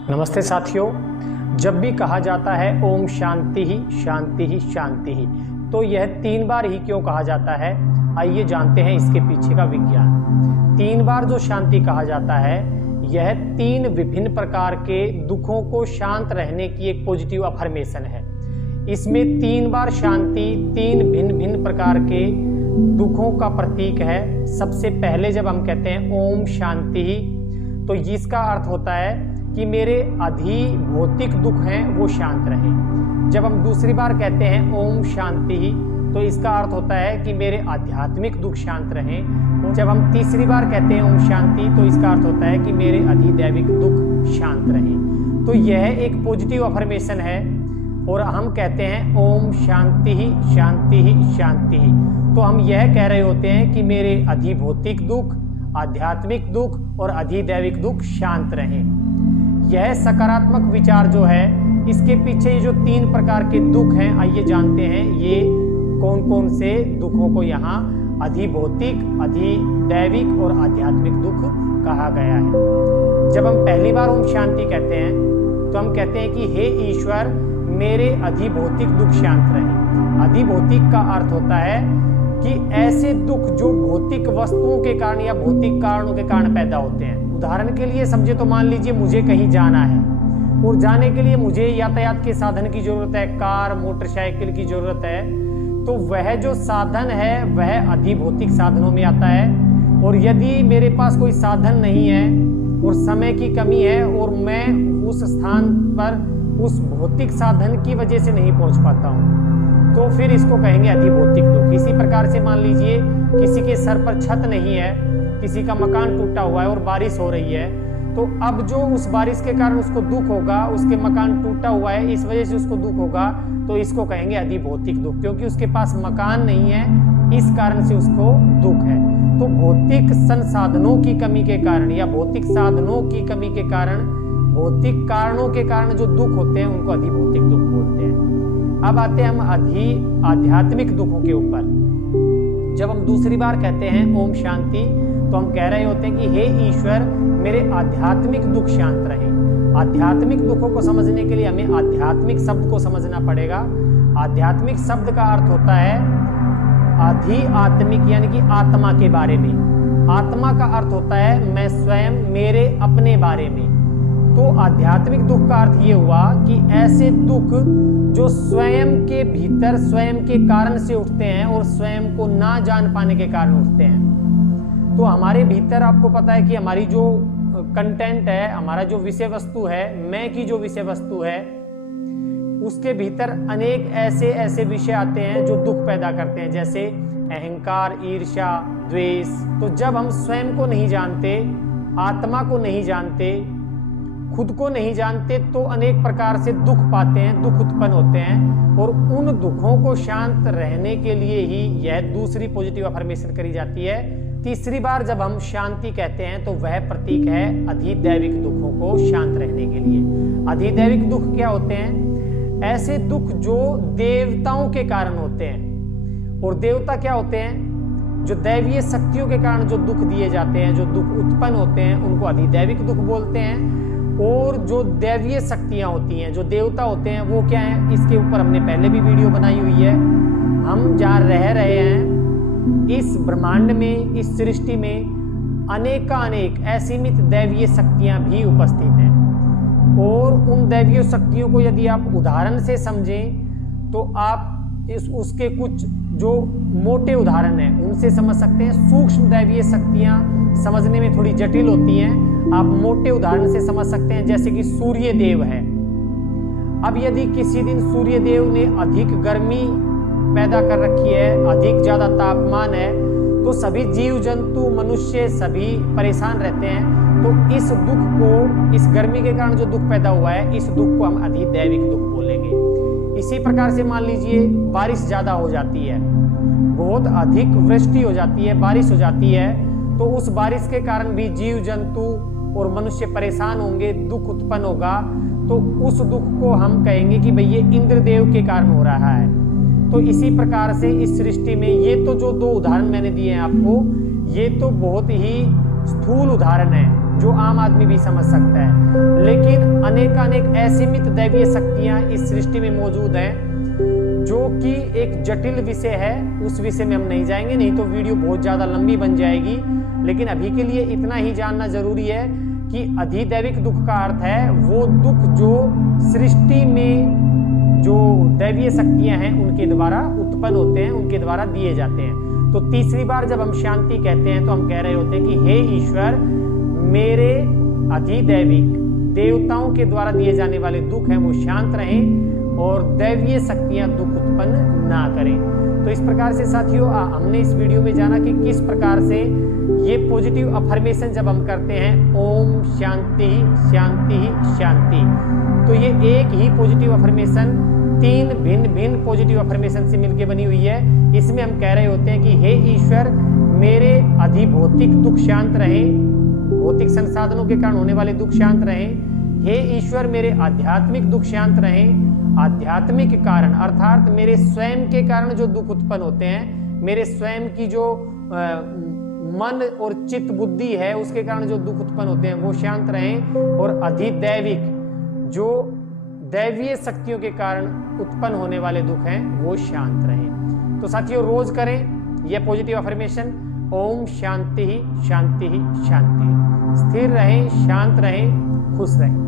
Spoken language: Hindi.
नमस्ते साथियों, जब भी कहा जाता है ओम शांति ही शांति ही शांति ही, तो यह 3 बार ही क्यों कहा जाता है? आइए जानते हैं इसके पीछे का विज्ञान। 3 बार जो शांति कहा जाता है, यह 3 विभिन्न प्रकार के दुखों को शांत रहने की एक पॉजिटिव अफर्मेशन है। इसमें 3 बार शांति 3 भिन्न भिन्न प्रकार के दुखों का प्रतीक है। सबसे पहले जब हम कहते हैं ओम शांति ही, तो इसका अर्थ होता है कि मेरे अधिभौतिक दुख हैं वो शांत रहें। जब हम दूसरी बार कहते हैं ओम शांति ही, तो इसका अर्थ होता है कि मेरे आध्यात्मिक दुख शांत रहें। जब हम तीसरी बार कहते हैं ओम शांति, तो इसका अर्थ होता है कि मेरे अधिदैविक दुख शांत रहें। तो यह एक पॉजिटिव अफर्मेशन है और हम कहते हैं ओम शांति ही शांति ही शांति ही। तो हम यह कह रहे होते हैं कि मेरे अधिभौतिक दुख, आध्यात्मिक दुख और अधिदैविक दुख शांत रहें। यह सकारात्मक विचार जो है, इसके पीछे जो 3 प्रकार के दुख हैं, आइए जानते हैं ये कौन कौन से दुखों को यहाँ अधिभौतिक, अधिदैविक और आध्यात्मिक दुख कहा गया है। जब हम पहली बार ओम शांति कहते हैं, तो हम कहते हैं कि हे ईश्वर, मेरे अधिभौतिक दुख शांत रहे। अधिभौतिक का अर्थ होता है कि ऐसे दुख जो भौतिक वस्तुओं के कारण या भौतिक कारणों के कारण पैदा होते हैं। उदाहरण के लिए समझे तो मान लीजिए मुझे कहीं जाना है और जाने के लिए मुझे यातायात के साधन की जरूरत है, कार, मोटरसाइकिल की जरूरत है। तो वह जो साधन है वह अधिभौतिक साधनों में आता है। और यदि मेरे पास कोई साधन नहीं है और समय की कमी है और मैं उस स्थान पर उस भौतिक साधन की वजह से नहीं पहुंच पाता हूं, तो फिर इसको कहेंगे अधिभौतिक दुख। इसी प्रकार से मान लीजिए किसी के सर पर छत नहीं है, किसी का मकान टूटा हुआ है और बारिश हो रही है, तो अब जो उस बारिश के कारण उसको दुख होगा, उसके मकान टूटा हुआ है इस वजह से उसको दुख होगा, तो इसको कहेंगे अधिभौतिक दुख, क्योंकि उसके पास मकान नहीं है, इस कारण से उसको दुख है। तो भौतिक संसाधनों की कमी के कारण या भौतिक साधनों की कमी के कारण, भौतिक कारणों के कारण जो दुख होते हैं उनको अधिभौतिक दुख बोलते हैं। अब आते हैं हम आध्यात्मिक दुखों के ऊपर। जब हम दूसरी बार कहते हैं ओम शांति, तो हम कह रहे होते हैं कि हे ईश्वर, मेरे आध्यात्मिक दुख शांत रहें। आध्यात्मिक दुखों को समझने के लिए हमें आध्यात्मिक शब्द को समझना पड़ेगा। आध्यात्मिक शब्द का अर्थ होता है अधिआत्मिक, यानी कि आत्मा के बारे में। आत्मा का अर्थ होता है मैं स्वयं, मेरे अपने बारे में। तो आध्यात्मिक दुख का अर्थ ये हुआ कि ऐसे दुख जो स्वयं के भीतर, स्वयं के कारण से उठते हैं और स्वयं को ना जान पाने के कारण उठते हैं। तो हमारे भीतर आपको पता है कि हमारी जो कंटेंट है, हमारा जो विषय वस्तु है, मैं की जो विषय वस्तु है, उसके भीतर अनेक ऐसे विषय आते हैं जो दुख पैदा करते हैं, जैसे अहंकार, ईर्ष्या, द्वेष। तो जब हम स्वयं को नहीं जानते, आत्मा को नहीं जानते, खुद को नहीं जानते, तो अनेक प्रकार से दुख पाते हैं, दुख उत्पन्न होते हैं। और उन दुखों को शांत रहने के लिए ही यह दूसरी पॉजिटिव अफर्मेशन करी जाती है। तीसरी बार जब हम शांति कहते हैं, तो वह प्रतीक है अधिदैविक दुखों को शांत रहने के लिए। अधिदैविक दुख क्या होते हैं? ऐसे दुख जो देवताओं के कारण होते हैं। और देवता क्या होते हैं? जो दैवीय शक्तियों के कारण जो दुख दिए जाते हैं, जो दुख उत्पन्न होते हैं, उनको अधिदैविक दुख बोलते हैं। और जो दैवीय शक्तियां होती हैं, जो देवता होते हैं, वो क्या है? इसके ऊपर हमने पहले भी वीडियो बनाई हुई है। हम जहाँ रह रहे हैं इस ब्रह्मांड में, इस सृष्टि में अनेक असीमित दैवीय शक्तियां भी उपस्थित हैं। और उन दैवीय शक्तियों को यदि आप उदाहरण से समझें, तो आप उसके कुछ जो मोटे उदाहरण हैं उनसे समझ सकते हैं। सूक्ष्म दैवीय शक्तियां समझने में थोड़ी जटिल होती हैं, आप मोटे उदाहरण से समझ सकते हैं, जैसे कि सूर्य देव है। अब यदि किसी दिन सूर्य देव ने अधिक गर्मी पैदा कर रखी है, अधिक ज्यादा तापमान है, तो सभी जीव जंतु, मनुष्य सभी परेशान रहते हैं। तो इस दुख को, इस गर्मी के कारण जो दुख पैदा हुआ है, इस दुख को हम अधिदैविक दुख बोलेंगे। इसी प्रकार से मान लीजिए बारिश ज्यादा हो जाती है, बहुत अधिक वृष्टि हो जाती है, बारिश हो जाती है, तो उस बारिश के कारण भी जीव जंतु और मनुष्य परेशान होंगे, दुख उत्पन्न होगा। तो उस दुख को हम कहेंगे कि भाई ये इंद्रदेव के कारण हो रहा है। तो इसी प्रकार से इस सृष्टि में ये तो जो 2 उदाहरण मैंने दिए हैं आपको, ये तो बहुत ही स्थूल उदाहरण है जो आम आदमी भी समझ सकता है। लेकिन अनेकानेक असीमित दैवीय शक्तियां इस सृष्टि में मौजूद हैं, जो कि एक जटिल विषय है। उस विषय में हम नहीं जाएंगे, नहीं तो वीडियो बहुत ज्यादा लंबी बन जाएगी। लेकिन अभी के लिए इतना ही जानना जरूरी है कि अधिदैविक दुख का अर्थ है वो दुख जो सृष्टि में जो दैवीय शक्तियां हैं उनके द्वारा उत्पन्न होते हैं, उनके द्वारा दिए जाते हैं। तो तीसरी बार जब हम शांति कहते हैं तो हम कह रहे होते हैं कि हे ईश्वर, मेरे अधिदैविक देवताओं के द्वारा दिए जाने वाले दुख हैं वो शांत रहें और दैवीय शक्तियां दुख उत्पन्न ना करें। तो इस प्रकार से साथियों हमने इस वीडियो में जाना कि किस प्रकार से ये पॉजिटिव अफर्मेशन जब हम करते हैं ओम शांति शांति शांति, तो ये एक ही पॉजिटिव अफर्मेशन 3 भिन्न भिन्न पॉजिटिव अफर्मेशन से मिलकर बनी हुई है। इसमें हम कह रहे होते हैं कि हे ईश्वर, मेरे अधिभौतिक दुख शांत रहें, भौतिक संसाधनों के कारण होने वाले दुख शांत रहें। हे ईश्वर, मेरे आध्यात्मिक दुख शांत रहें। आध्यात्मिक कारण अर्थात मेरे स्वयं के कारण जो दुख उत्पन्न होते हैं, मेरे स्वयं की जो मन और चित्त बुद्धि है उसके कारण जो दुख उत्पन्न होते हैं वो शांत रहें। और अधिदैविक जो दैवीय शक्तियों के कारण उत्पन्न होने वाले दुख हैं वो शांत रहें। तो साथियों रोज करें यह पॉजिटिव अफर्मेशन, ओम शांति ही शांति ही शांति। स्थिर रहें, शांत रहें, खुश रहें।